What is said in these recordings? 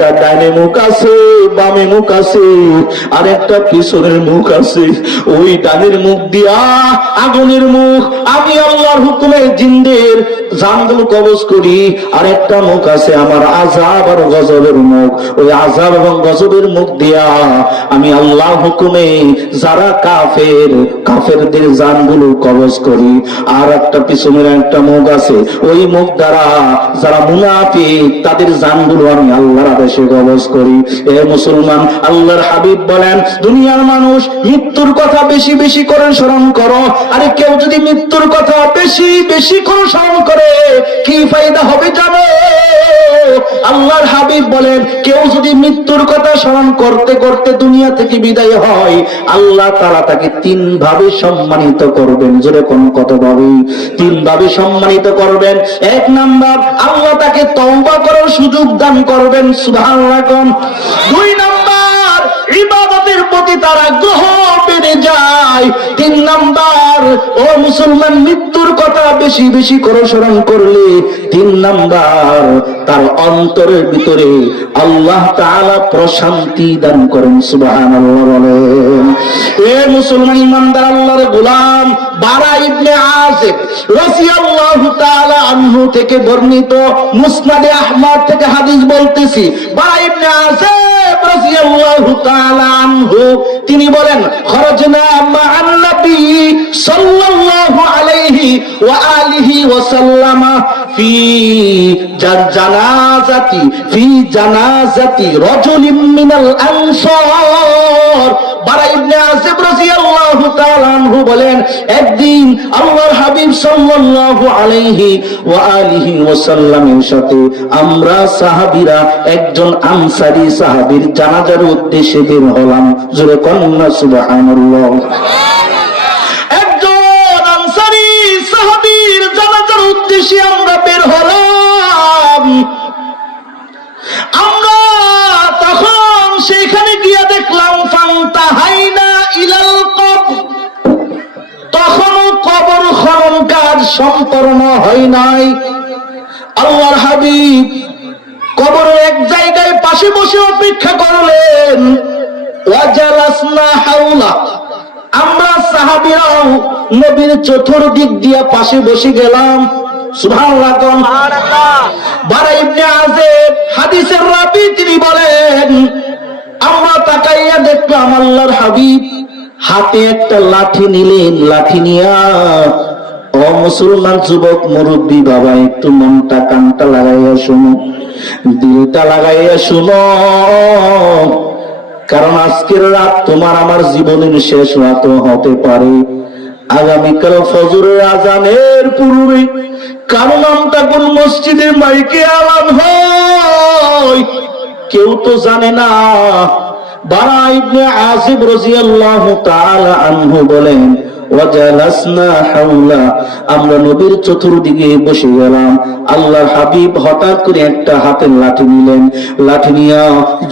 একটা ডাইনে মুখ আছে, বামে মুখ আছে আর একটা পিছনের মুখ আছে। ওই ডানের মুখ দিয়া আগুনের মুখ। আমি আল্লাহর হুকুমে জিন্দের জানগুলো কবজ করি আর একটা মুখ আছে আমার আজাব আর গজবের মুখ। ওই আজাব এবং গজবের মুখ দিয়া আমি আল্লাহ হুকুমে যারা কাফের, কাফেরদের জানগুলো কবজ করি। আর একটা পিছনের একটা মুখ আছে, ওই মুখ দ্বারা যারা মুনাফিক, তাদের জানগুলো আমি আল্লাহর আদেশে কবজ করি। এ মুসলমান, আল্লাহর হাবিব বলেন, দুনিয়ার মানুষ মৃত্যুর কথা বেশি বেশি করে স্মরণ করো। আরে কেউ যদি মৃত্যুর কথা বেশি বেশি করে স্মরণ করে, কি ফায়দা হবে জানো আল্লাহর হাবিব বলেন, কেউ যদি মৃত্যুর কথা স্মরণ করতে করতে দুনিয়া থেকে বিদায় হয়, আল্লাহ তারা তাকে তিন ভাবে সম্মানিত করবেন, যেরকম কত ভাবে তিন ভাবে সম্মানিত করবেন। এক নাম্বার, আল্লাহ তাকে তওবা করার সুযোগ দান করবেন সুবহানাল্লাহ দুই নাম্বার, ইবাদতের প্রতি তার আগ্রহ বেড়ে যায়। তিন নাম্বার, ও মুসলমান, মৃত্যুর কথা বেশি বেশি করে স্মরণ করলে। তিন নাম্বার, তার অন্তরের ভিতরে আল্লাহ তাআলা প্রশান্তি দান করেন, সুবহানাল্লাহ বলেন। এ মুসলমান, ইমানদার, আল্লাহর গোলাম বারা ইবনে আসিফ রাদিয়াল্লাহু তাআলা আনহু থেকে বর্ণিত মুসনাদে আহমদ থেকে হাদিস বলতেছি। বারা ইবনে আসিফ রাদিয়াল্লাহু তাআলা আনহু, তিনি বলেন, খরজনা নবী সাল্লাল্লাহু আলাইহি ওয়া আলিহি ওয়া ফি জানাজাতি ফি জানাজাতি রাজুলিম মিনাল আনসার। একজন সাহাবীর জানাজার উদ্দেশ্যে বের হলাম। জোরে কন্যা একজন আনসারী সাহাবীর জানাজার উদ্দেশ্যে আমরা বের হলাম আমরা সেখানে গিয়ে দেখলাম ইলাল কবর। তখনও কবর খনন কাজ সম্পূর্ণ হয় নাই। আল্লাহর হাবিব কবরের এক জায়গায় পাশে বসে অপেক্ষা করলেন আমরা সাহাবীরাও নবীর চতুর্দিক দিয়ে পাশে বসে গেলাম। সুবহানাল্লাহ বারা ইবনে আযেব হাদিসের রাবি তিনি বলেন আমরা তাকাইয়া দেখলাম আল্লাহর হাবিব। হাতে একটা লাঠি নিলেন, লাঠি নিয়া, ও মুসলমান যুবক, মুরব্বী বাবা, একটু মনটা কানটা লাগাইয়া শুনো, দিলটা লাগাইয়া শুনো। কারণ আজকের রাত তোমার আমার জীবনের শেষ রাত হতে পারে। আগামীকাল ফজরের আজানের পূর্বে কারও নামটা কোন মসজিদের মাইকে আলান হয়। কেউ তো জানে না। বারা ইবনে আসিফ রাদিয়াল্লাহু তাআলা আনহু বলেন আমরা নবীর চতুর্দিকে বসে গেলাম। আল্লাহর হাবিব হঠাৎ করে একটা হাতের লাঠি নিলেন। লাঠি নিয়ে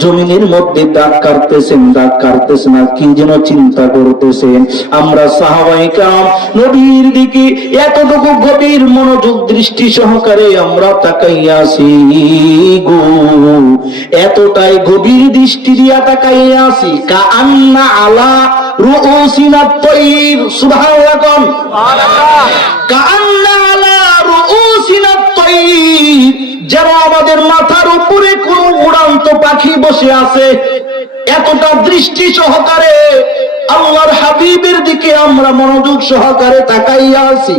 জমিনের মধ্যে দাগ কাটতেছেন দাগ কাটতেছেন আর কি যেন চিন্তা করতেছেন। আমরা সাহাবাই কাম নবীর দিকে এতটুকু গভীর মনোযোগ দৃষ্টি সহকারে আমরা তাকাইয়াছি গো। এতটাই গভীর দৃষ্টি দিয়া তাকাইয়াছি কা আন্না আলা রুউসিনা তৈর সুবহানাল্লাহ কোন কাআন্না যেন আমাদের মাথার উপরে কোন উড়ান্ত পাখি বসে আছে। এতটা দৃষ্টি সহকারে আল্লাহর হাবিবের দিকে আমরা মনোযোগ সহকারে তাকাইয়া আছি।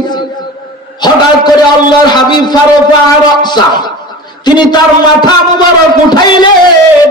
হঠাৎ করে আল্লাহর হাবিব ফারফা তিনি তার মাথা মুবারক উঠাইলেন।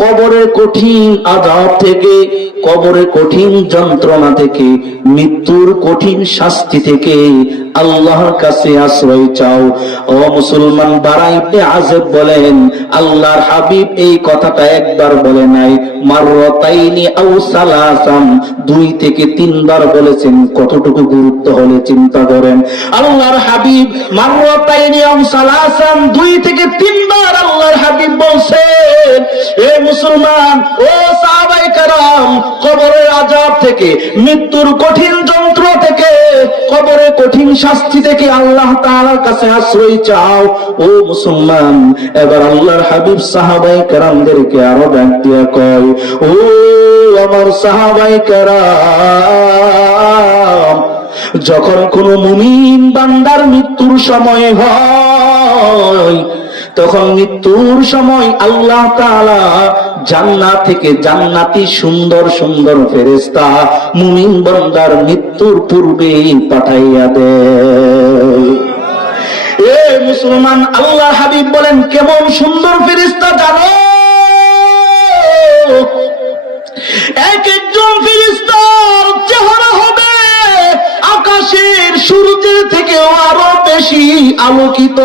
কবরের কঠিন আজাব থেকে কবরের কঠিন যন্ত্রণা থেকে, মৃত্যুর কঠিন শাস্তি থেকে আল্লাহর কাছে আশ্রয় চাও। ও মুসলমান বারাইতে আজব বলেন, আল্লাহর হাবিব এই কথাটা একবার বলে নাই। মারতাইনি আও সালাসাম দুই থেকে তিনবার বলেছেন, কতটুকু গুরুত্ব হলে চিন্তা করেন? আল্লাহর হাবিব মারতাইনি আও সালাসাম দুই থেকে তিনবার আল্লাহর হাবিব বলছেন মুসলমান, ও সাহাবাই কারাম, কবরের আজাব থেকে, মৃত্যুর কঠিন যন্ত্র থেকে, কবরের কঠিন শাস্তি থেকে আল্লাহ তাআলার কাছে আশ্রয় চাও। ও মুসলমান, এবার আল্লাহর হাবিব সাহাবাই কারামদেরকে আরও ডাক দিয়া কয়, ও আমার সাহাবাই কারাম, যখন কোন মুমিন বান্দার মৃত্যুর সময় হয় তখন মৃত্যুর সময় আল্লাহ জান্নাত থেকে জান্নাতি সুন্দর সুন্দর ফেরেশতা, মুমিন বান্দার মৃত্যুর পূর্বে পাঠাইয়া এ মুসলমান, আল্লাহ হাবিব বলেন, কেমন সুন্দর ফেরেশতা জানো? এক একজন ফিরিস্তার চেহারা হবে সূর্যের থেকেও আরও বেশি আলোকিত।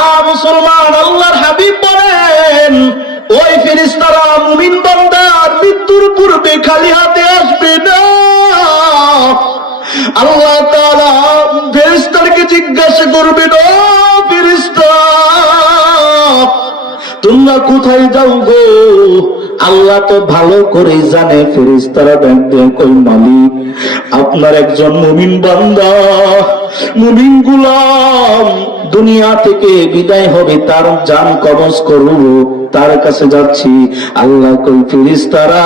আর মুসলমান আল্লাহর হাবিব বলেন ওই ফিরিস্তারা মুমিন বান্দার মৃত্যুর পূর্বে খালি হাতে আসবে না। আল্লাহ তাআলা ফেরেশতাকে জিজ্ঞাসা করবে ও ফেরেশতা তোমরা কোথায় যাও গো? আল্লাহ তো ভালো করে জানে, ফেরেশতারা দেখবে কই মালিক, আপনার একজন মুমিন বান্দা, মুমিন গুলাম, দুনিয়া থেকে বিদায় হবে, তার যান কবজ করব তার কাছে যাচ্ছি। আল্লাহ কই, ফেরেশতারা,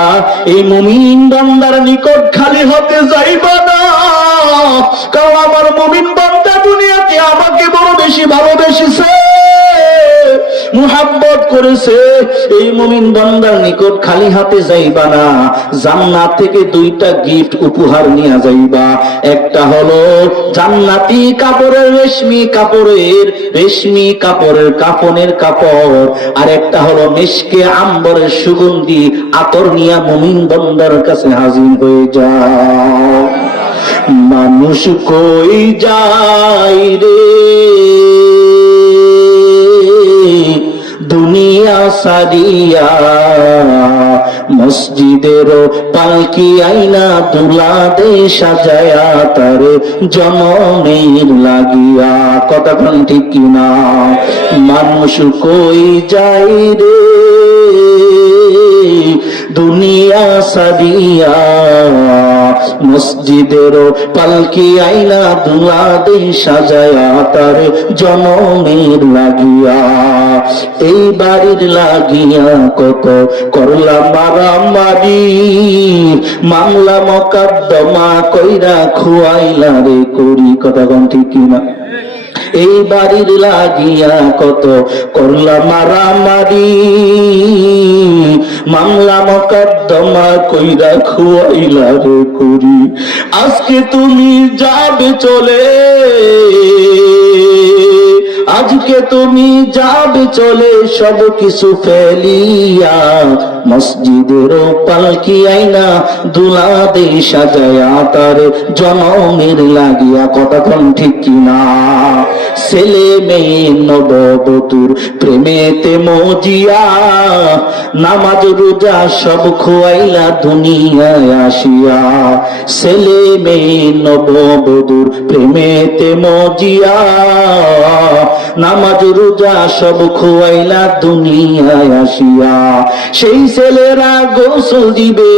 এই মুমিন বান্দার নিকট খালি হতে যাইবা না, কারণ আমার মুমিন বান্দা দুনিয়াতে মুহাব্বত করেছে, এই মুমিন বান্দার নিকট খালি হাতে যাইবা না, জান্নাত থেকে দুইটা গিফট উপহার নিয়ে যাইবা। একটা হলো জান্নাতি কাপড়ের রেশমি কাপড়ের রেশমি কাপড়ের কাপনের কাপড়, আর একটা হলো মেশকে আম্বরের সুগন্ধি আতর নিয়া মুমিন বান্দার কাছে হাজির হয়ে যাও। মানুষ কই যায় রে? সারিয়া মসজিদের পালকি আইনা দুলা দে সাজায়া তার জনমের লাগিয়া। কতক্ষণ ঠিক কিনা? মানুষ কই যাই রে? দুনিয়া সারিয়া মসজিদের পালকি আইলা দুলা দে সাজায়া তার জনমের লাগিয়া। এই বাড়ির লাগিয়া কত করলা মারামারি। মামলা মকদ্দমা কইরা খুয়াইলা রে করি কথা কোন কিনা? এই বাড়ির লাগিয়া কত করলা মারামারি। মামলা মকদ্দমা কইরা খুয়াইলা রে করি আজকে তুমি যাবে চলে। আজকে তুমি যাবে চলে সব কিছু ফেলিয়া। মসজিদের পালকি আইনা দুলা দে সাজায়া তার জনমের লাগিয়া, কতক্ষণ ঠিক কিনা? ছেলে মেয়ে নববধূর প্রেমেতে মজিয়া, নামাজ, রোজা সব খোয়াইলা দুনিয়ায় আসিয়া। ছেলে মেয়ে নববধূর প্রেমেতে মজিয়া নামাজ, রোজা সব খোয়াইলা দুনিয়ায় আসিয়া। সেই ছেলেরা গোসল দিবে,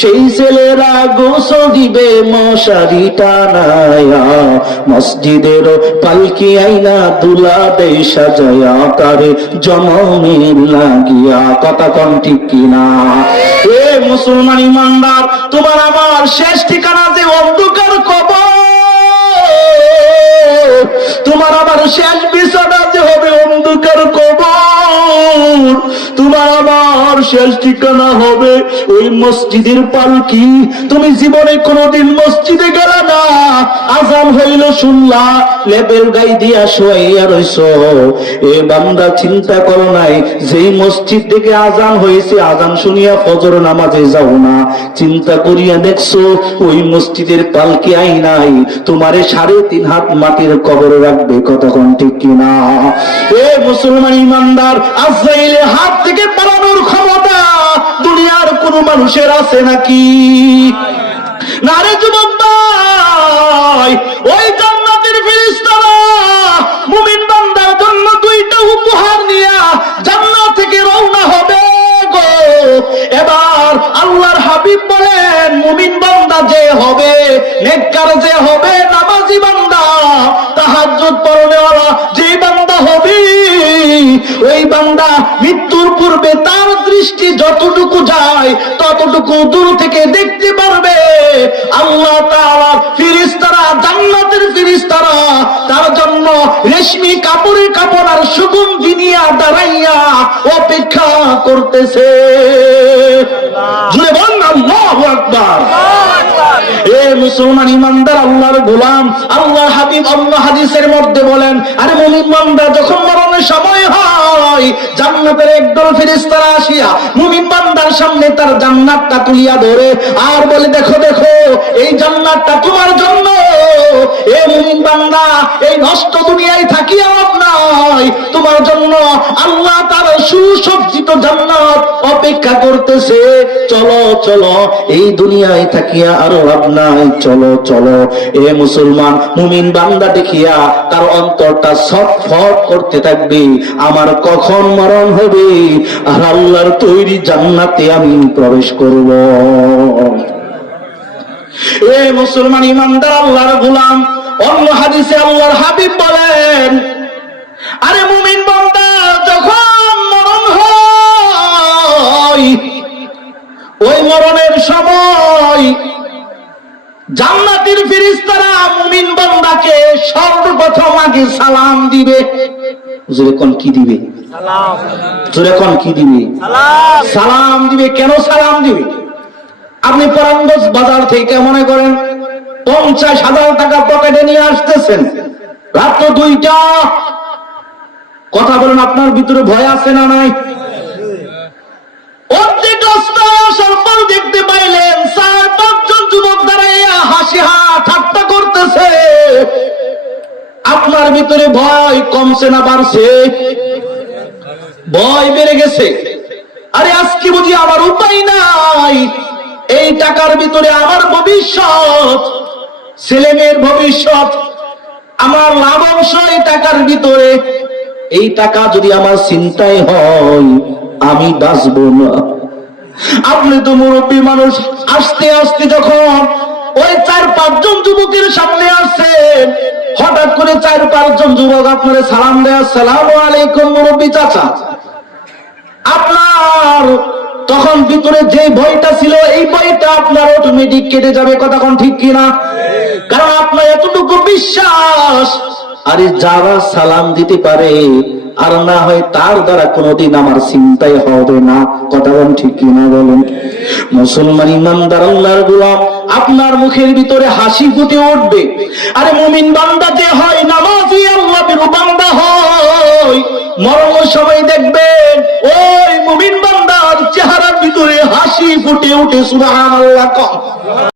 সেই ছেলেরা গোসল দিবে মশারি টানায়া মসজিদের পালকি আইনা দুলা দে সাজায়া তারে জনমের লাগিয়া। কথা কন ঠিক কিনা? এ মুসলমান ইমানদার, তোমার আমার শেষ ঠিকানা যে অন্ধকার কবর তোমার আমার শেষ ঠিকানা হবে। ওই মসজিদের পালকি। তুমি জীবনে কোনোদিন মসজিদে গেলে না। আজান হইল শুনলা, লেবেল গাই দিয়া শোয়াইয়া রইছ। এ বান্দা চিন্তা করো নাই, যেই মসজিদ থেকে আজান হয়েছে, আজান শুনিয়া ফজর নামাজে যাও না। চিন্তা করিয়া দেখছ, ওই মসজিদের পালকি আই নাই। তোমারে সাড়ে তিন হাত মাটির কবরে রাখবে কতক্ষণ, ঠিক কিনা? এ মুসলমান ইমানদার, আজরাইলের হাত থেকে পালানোর দুনিয়ার কোনো মানুষের আছে নাকি? নারে যুবক ভাই, ওই জান্নাতের ফিরিস্তারা মুমিন বান্দার জন্য দুইটা উপহার নিয়া জান্নাত থেকে রওনা হবে গো। এবার আল্লাহর হাবিব বলেন, মুমিন বান্দা যে হবে, নেককার যে হবে, নামাজি বান্দা, তাহাজ্জুদ পড়নেওয়ালা যে বান্দা হবে, ওই বান্দা মৃত্যুর পূর্বে তার দৃষ্টি যতটুকু যায়, ততটুকু দূর থেকে দেখতে পারবে। আল্লাহ তাআলা ফিরিস্তারা, জান্নাতের ফিরিস্তারা, তার জন্য রেশমি কাপড়ে কাপড় আর সুগন্ধি নিয়ে দাঁড়াইয়া অপেক্ষা করতেছে জুড়ে বল আল্লাহু আকবার এ মুসলমান ইমানদার, আল্লাহর গোলাম। আল্লাহ হাবিব, আল্লাহ হাদিসের মধ্যে বলেন, আরে মুমিনবান্দা যখন মরণের সময় হয়, জান্নাতের একদল ফেরেশতারা আসিয়া মুমিনবান্দার সামনে তার জান্নাতটা তুলিয়া ধরে, আর বলে, দেখো দেখো, এই জান্নাতটা তোমার জন্য এই নষ্ট দুনিয়ায় থাকিয়া নাই। তোমার জন্য আল্লাহ তার সুসজ্জিত জান্নাত অপেক্ষা করতেছে। চলো চলো, এই দুনিয়ায় থাকিয়া আরও লাভ নাই। চলো চলো, এ মুসলমান মুমিন বান্দা দেখিয়া তার অন্তরটা ছটফট করতে থাকবে। আমার কখন মরণ হবে? আর আল্লাহর তৈরি জান্নাতে আমি প্রবেশ করব। এ মুসলমান ইমানদার, আল্লাহর গোলাম অন্য হাদিসে আল্লাহর হাবিব বলেন, আরে মুমিন বন্দা, যখন মরণ হয়, ওই মরণের সময় জান্নাতের ফিরিস্তারা মুমিন বান্দাকে সর্বপ্রথম আগে সালাম দিবে। হুজুরে কোন কি দিবে? হুজুরে কোন কি দিবে? সালাম দিবে। কেন সালাম দিবে? আপনি পরামগঞ্জ বাজার থেকে মনে করেন পঞ্চাশ হাজার টাকা পকেটে নিয়ে আসতেছেন। রাত্র দুইটা। কথা বলেন, আপনার ভিতরে ভয় আছে না নাই? আপনার ভিতরে ভয় কমছে না, বাড়ছে। ভয় বেড়ে গেছে। আরে আজকে বুঝি আমার উপায় নাই। এই টাকার ভিতরে আমার ভবিষ্যৎ। ছেলে মেয়ের ভবিষ্যৎ, আমার লাভাংশ এই টাকার ভিতরে। এই টাকা যদি আমার চিন্তায় হয়, আমি বাঁচবো না। আপনি তো মুরব্বী মানুষ, আস্তে আস্তে যখন ওই চার পাঁচজন যুবকের সামনে আসছেন হঠাৎ করে চার পাঁচজন যুবক আপনার সালাম দেয়, সালাম আলাইকুম মুরব্বী চাচা। আপনার তখন ভিতরে যে ভয়টা ছিল, এই ভয়টা আপনার অটোমেটিক কেটে যাবে, কথা কোন ঠিক কিনা? কারণ আপনার এতটুকু বিশ্বাস। আরে যারা সালাম দিতে পারে, আর না হয় তার দ্বারা কোনোদিন আমার চিন্তাই হবে না, কথা বলেন ঠিক কিনা বলেন? মুসলমান ইমানদার, আল্লাহর গোলাম, আপনার মুখের ভিতরে হাসি ফুটে উঠবে। আরে মুমিন বান্দা যে হয়, নামাজি আল্লাহ বান্দা হয়। মরণের সময় দেখবেন ওই মুমিন বান্দার চেহারার ভিতরে হাসি ফুটে উঠে সুবহানাল্লাহ। কম